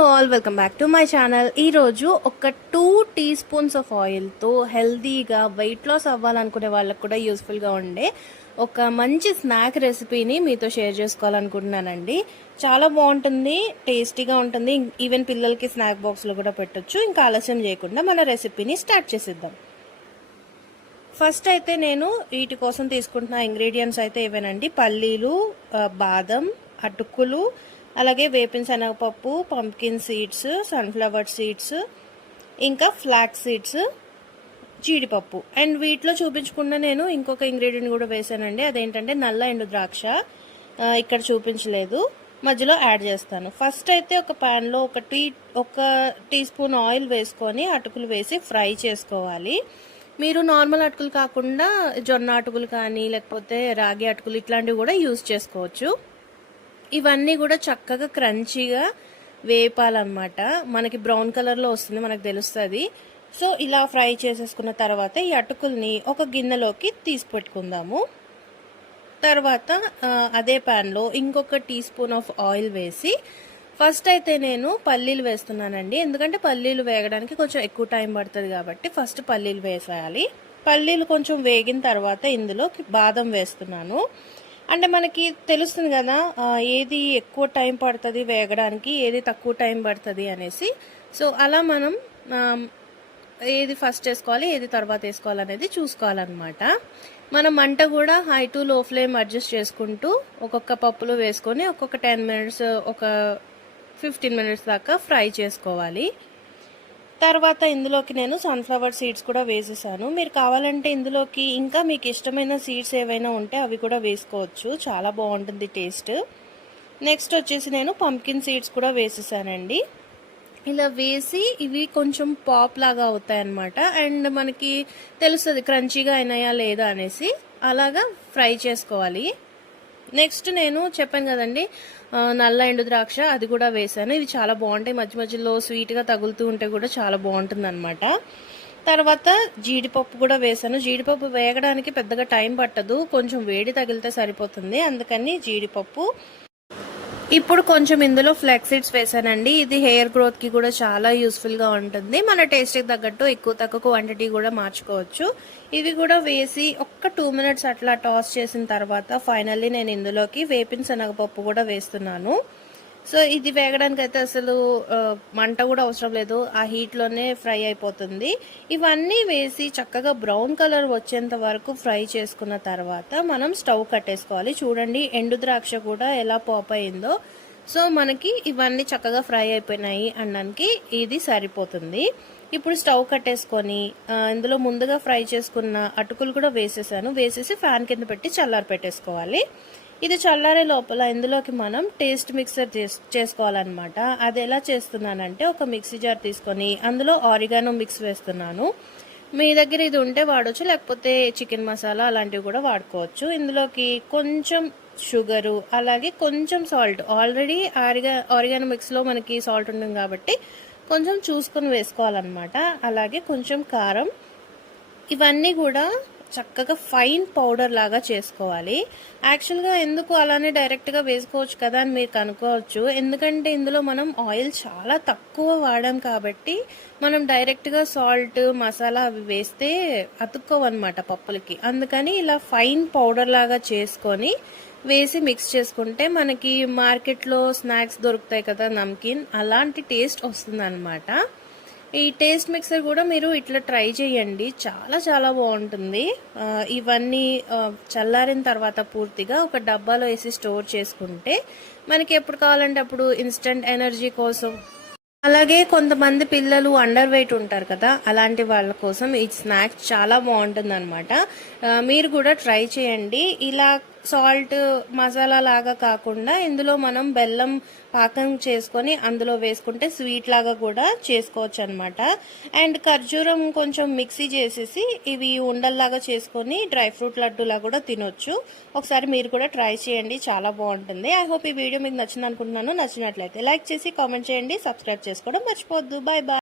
Hello all, welcome back to my channel. ఈరోజు ఒక 2 tea spoons of ఆయిల్తో హెల్తీగా వెయిట్ లాస్ అవ్వాలనుకునే వాళ్ళకు కూడా యూస్ఫుల్గా ఉండే ఒక మంచి స్నాక్ రెసిపీని మీతో షేర్ చేసుకోవాలనుకుంటున్నానండి. చాలా బాగుంటుంది, టేస్టీగా ఉంటుంది. ఈవెన్ పిల్లలకి స్నాక్ బాక్స్లో కూడా పెట్టొచ్చు. ఇంకా ఆలస్యం చేయకుండా మన రెసిపీని స్టార్ట్ చేసిద్దాం. ఫస్ట్ అయితే నేను వీటి కోసం తీసుకుంటున్న ఇంగ్రీడియంట్స్ అయితే ఇవేనండి. పల్లీలు, బాదం, అటుకులు, అలాగే వేపిన శనగపప్పు, పంప్కిన్ సీడ్స్, సన్ఫ్లవర్ సీడ్స్, ఇంకా ఫ్లాక్స్ సీడ్స్, జీడిపప్పు. అండ్ వీటిలో చూపించకుండా నేను ఇంకొక ఇంగ్రీడియంట్ కూడా వేసానండి. అదేంటంటే నల్ల ఎండు ద్రాక్ష. ఇక్కడ చూపించలేదు, మధ్యలో యాడ్ చేస్తాను. ఫస్ట్ అయితే ఒక ప్యాన్లో ఒక టీ స్పూన్ ఆయిల్ వేసుకొని అటుకులు వేసి ఫ్రై చేసుకోవాలి. మీరు నార్మల్ అటుకులు కాకుండా జొన్న అటుకులు కానీ లేకపోతే రాగి అటుకులు ఇట్లాంటివి కూడా యూజ్ చేసుకోవచ్చు. ఇవన్నీ కూడా చక్కగా క్రంచీగా వేపాలన్నమాట. మనకి బ్రౌన్ కలర్లో వస్తుంది, మనకు తెలుస్తుంది. సో ఇలా ఫ్రై చేసేసుకున్న తర్వాత ఈ అటుకుల్ని ఒక గిన్నెలోకి తీసి పెట్టుకుందాము. తర్వాత అదే ప్యాన్లో ఇంకొక టీ స్పూన్ ఆఫ్ ఆయిల్ వేసి ఫస్ట్ అయితే నేను పల్లీలు వేస్తున్నానండి. ఎందుకంటే పల్లీలు వేగడానికి కొంచెం ఎక్కువ టైం పడుతుంది కాబట్టి ఫస్ట్ పల్లీలు వేసేయాలి. పల్లీలు కొంచెం వేగిన తర్వాత ఇందులో బాదం వేస్తున్నాను. అంటే మనకి తెలుస్తుంది కదా ఏది ఎక్కువ టైం పడుతుంది వేగడానికి, ఏది తక్కువ టైం పడుతుంది అనేసి. సో అలా మనం ఏది ఫస్ట్ వేసుకోవాలి, ఏది తర్వాత వేసుకోవాలి అనేది చూసుకోవాలన్నమాట. మనం మంట కూడా హై టు లో ఫ్లేమ్ అడ్జస్ట్ చేసుకుంటూ ఒక్కొక్క పప్పులో వేసుకొని ఒక్కొక్క 10 మినిట్స్, ఒక 15 మినిట్స్ దాకా ఫ్రై చేసుకోవాలి. తర్వాత ఇందులోకి నేను సన్ఫ్లవర్ సీడ్స్ కూడా వేసేసాను. మీరు కావాలంటే ఇందులోకి ఇంకా మీకు ఇష్టమైన సీడ్స్ ఏవైనా ఉంటే అవి కూడా వేసుకోవచ్చు, చాలా బాగుంటుంది టేస్ట్. నెక్స్ట్ వచ్చేసి నేను పంప్కిన్ సీడ్స్ కూడా వేసేసానండి. ఇలా వేసి ఇవి కొంచెం పాప్ లాగా అవుతాయి అన్నమాట. అండ్ మనకి తెలుస్తుంది క్రంచీగా అయినాయా లేదా అనేసి. అలాగా ఫ్రై చేసుకోవాలి. నెక్స్ట్ నేను చెప్పాను కదండి నల్ల ఎండు ద్రాక్ష, అది కూడా వేసాను. ఇవి చాలా బాగుంటాయి, మధ్య మధ్యలో స్వీట్గా తగులుతూ ఉంటే కూడా చాలా బాగుంటుంది అనమాట. తర్వాత జీడిపప్పు కూడా వేసాను. జీడిపప్పు వేగడానికి పెద్దగా టైం పట్టదు, కొంచెం వేడి తగిలితే సరిపోతుంది, అందుకని జీడిపప్పు. ఇప్పుడు కొంచెం ఇందులో ఫ్లాక్స్ సీడ్స్ వేసానండి. ఇది హెయిర్ గ్రోత్కి కూడా చాలా యూస్ఫుల్గా ఉంటుంది. మన టేస్ట్కి తగ్గట్టు ఎక్కువ తక్కువ క్వాంటిటీ కూడా మార్చుకోవచ్చు. ఇవి కూడా వేసి ఒక్క 2 మినిట్స్ అట్లా టాస్ చేసిన తర్వాత ఫైనల్లీ నేను ఇందులోకి వేపిన శనగపప్పు కూడా వేస్తున్నాను. సో ఇది వేగడానికి అయితే అసలు మంట కూడా అవసరం లేదు, ఆ హీట్లోనే ఫ్రై అయిపోతుంది. ఇవన్నీ వేసి చక్కగా బ్రౌన్ కలర్ వచ్చేంత వరకు ఫ్రై చేసుకున్న తర్వాత మనం స్టవ్ కట్టేసుకోవాలి. చూడండి ఎండు ద్రాక్ష కూడా ఎలా పాప్ అయిందో. సో మనకి ఇవన్నీ చక్కగా ఫ్రై అయిపోయినాయి అనడానికి ఇది సరిపోతుంది. ఇప్పుడు స్టవ్ కట్టేసుకొని ఇందులో ముందుగా ఫ్రై చేసుకున్న అటుకులు కూడా వేసేసి ఫ్యాన్ కింద పెట్టి చల్లారి పెట్టేసుకోవాలి. ఇది చల్లారే లోపల ఇందులోకి మనం టేస్ట్ మిక్సర్ చేసుకోవాలన్నమాట. అది ఎలా చేస్తున్నానంటే ఒక మిక్సీ జార్ తీసుకొని అందులో ఆరిగానో మిక్స్ వేస్తున్నాను. మీ దగ్గర ఇది ఉంటే వాడచ్చు, లేకపోతే చికెన్ మసాలా అలాంటివి కూడా వాడుకోవచ్చు. ఇందులోకి కొంచెం షుగరు, అలాగే కొంచెం సాల్ట్. ఆల్రెడీ ఆరిగానో మిక్స్లో మనకి సాల్ట్ ఉంటుంది కాబట్టి కొంచెం చూసుకొని వేసుకోవాలన్నమాట. అలాగే కొంచెం కారం. ఇవన్నీ కూడా చక్కగా ఫైన్ పౌడర్ లాగా చేసుకోవాలి. యాక్చువల్గా ఎందుకు అలానే డైరెక్ట్గా వేసుకోవచ్చు కదా అని మీరు కనుక్కోవచ్చు. ఎందుకంటే ఇందులో మనం ఆయిల్ చాలా తక్కువ వాడాం కాబట్టి మనం డైరెక్ట్గా సాల్ట్, మసాలా అవి వేస్తే అతుక్కోవన్నమాట పప్పులకి. అందుకని ఇలా ఫైన్ పౌడర్ లాగా చేసుకొని వేసి మిక్స్ చేసుకుంటే మనకి మార్కెట్లో స్నాక్స్ దొరుకుతాయి కదా నమ్కిన్, అలాంటి టేస్ట్ వస్తుంది అనమాట. ఈ టేస్ట్ మిక్సర్ కూడా మీరు ఇట్లా ట్రై చేయండి, చాలా చాలా బాగుంటుంది. ఇవన్నీ చల్లారిన తర్వాత పూర్తిగా ఒక డబ్బాలో వేసి స్టోర్ చేసుకుంటే మనకి ఎప్పుడు కావాలంటే అప్పుడు ఇన్స్టెంట్ ఎనర్జీ కోసం. అలాగే కొంతమంది పిల్లలు అండర్ వెయిట్ ఉంటారు కదా, అలాంటి వాళ్ళ కోసం ఈ స్నాక్స్ చాలా బాగుంటుంది అనమాట. మీరు కూడా ట్రై చేయండి. ఇలా సాల్ట్ మసాలా లాగా కాకుండా ఇందులో మనం బెల్లం పాకం చేసుకొని అందులో వేసుకుంటే స్వీట్ లాగా కూడా చేసుకోవచ్చు అనమాట. అండ్ ఖర్జూరం కొంచెం మిక్సీ చేసేసి ఇవి ఉండల్లాగా చేసుకొని డ్రై ఫ్రూట్ లడ్డూలా కూడా తినొచ్చు. ఒకసారి మీరు కూడా ట్రై చేయండి, చాలా బాగుంటుంది. ఐ హోప్ ఈ వీడియో మీకు నచ్చింది అనుకుంటున్నాను. నచ్చినట్లయితే లైక్ చేసి కామెంట్ చేయండి, సబ్స్క్రైబ్ చేసుకోవడం మర్చిపోవద్దు. Bye bye.